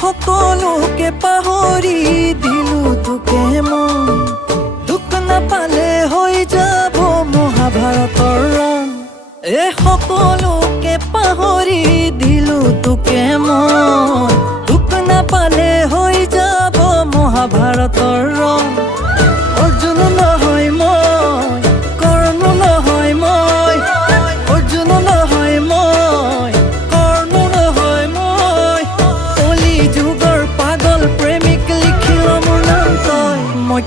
সকলোকে পাহৰি দিলো তোকে মই দুখ নাপালে হৈ যাব মহাভাৰতৰ ৰং সকলোকে পাহৰি দিলো তোকে মই দুখ নাপালে হৈ যাব মহাভাৰতৰ ৰং অৰ্জুন নহয় মই কৰ্ণ নহয় মই অৰ্জুন নহয় মই কৰ্ণ নহয় মই কলি যুগৰ পাগল প্ৰেমিক লিখিল মোৰ নাম তই মই